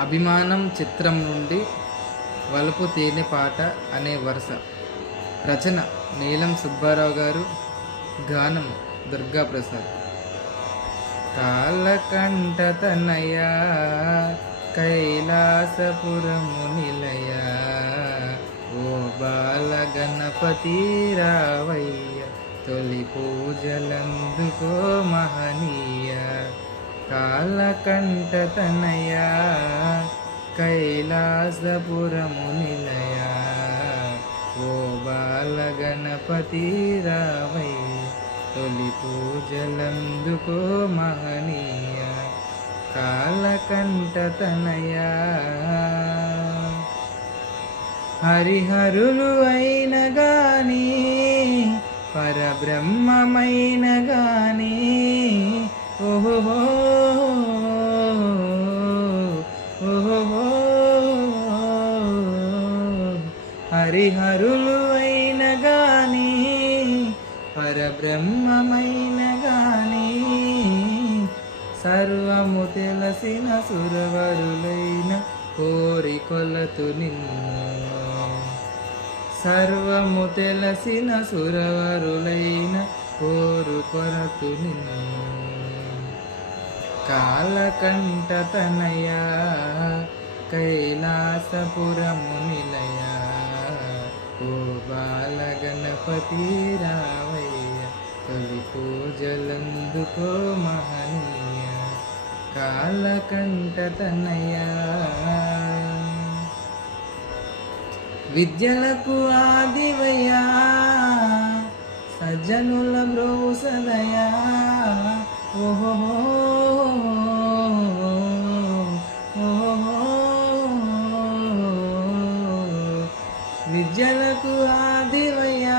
అభిమానం చిత్రం నుండి వలుపు తేనె పాట అనే వరుస. రచన నీలం సుబ్బారావు గారు గానం దుర్గాప్రసాద్ కాళ్ళకంట తనయ కైలాసపురము నిలయ. ఓ బాల గణపతి రావయ్య తొలి పూజలందుకో మహనీయ. కాళ్ళకంట తనయ కైలాసపురము నిలయ ఓ బాల గణపతి రావయ్య తొలి పూజలందుకో మహనీయ కాలకంట హరిహరులు అయిన గాని పరబ్రహ్మమైన గానీ హరిహరులు అయిన గాని పరబ్రహ్మమైన గాని సర్వము తెలిసిన సురవరులైన కోరికొలతు నిన్ను సర్వము తెలిసిన సురవరులైన కోరు కొరతు నిన్ను కాలకంట తనయ కైలాసపురము నిలయ ఓ బాల గణపతి రావయ్య తొలి పూజలందుకో మహనీయ. కాలకంఠతనయ. విద్యలకు ఆదివయ్యా సజ్జనుల బ్రోసదయా విద్యలకు ఆదివయ్యా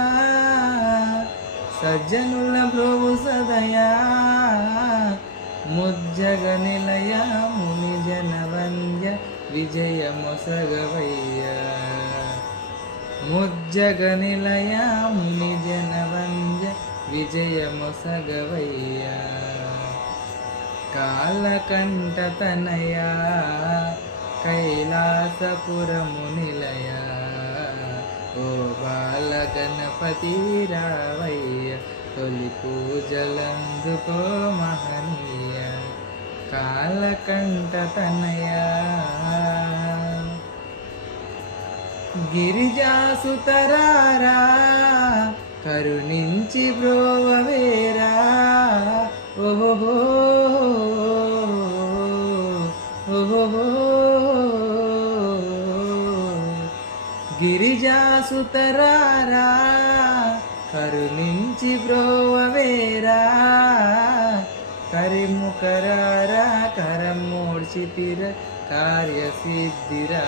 సజ్జనుల ప్రభు సదయా ముజ్జగ నిలయ ముని జనవంద్య విజయ విజయమొసగవయ్యా ముజ్జగ నిలయ ముని జనవంజ విజయమొసగవయ్య కాలకంఠ తనయ కైలాసపురము నిలయ. ఓ బాల గణపతి రావయ్య తొలి పూజలందుకో మహనీయ కాలకంట తనయ. గిరిజాసుతరారా కరుణించి బ్రోవవేరా. ఓహో ఓహో గిరిజాసుతరారా కరుణించి బ్రోవవేరా కరిముకరారా కరమోడ్చితిర కార్యసిద్ధిరారా.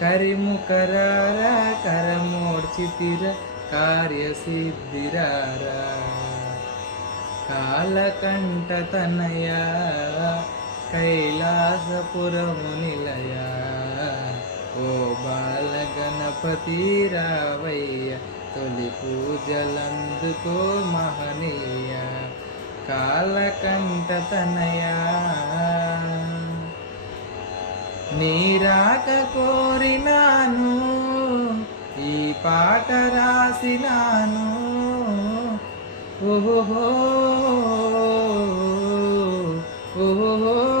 కరిము కరిముకరారా కరమోడ్చితిర కార్యసిద్ధిరారా. కాలకంఠ తనయ కైలాసపురము నిలయా. ఓ బాల గణపతి రావయ్య తొలి పూజలందుకో మహనీయ కాలకంట తనయా. నీరాక కోరినాను ఈ పాట రాసినాను. ఓహో ఓహో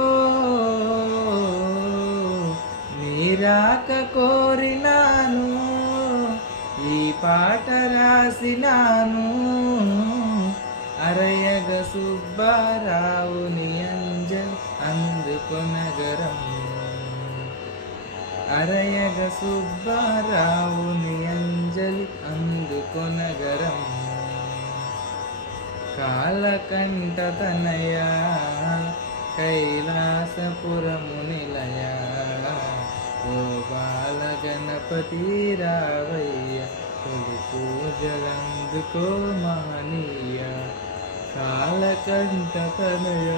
నీరాక కోరినాను ఈ పాట రాసినాను. అరయగ సుబ్బారావుని అంజల్ అందుకొనగరం అరయగ సుబ్బారావుని అంజలి అందుకొనగరం కాలకంఠ తనయ కైలాసపురము గణపతి రావయ్య తొలి పూజలందుకో మహనీయ కాలకంఠ తనయ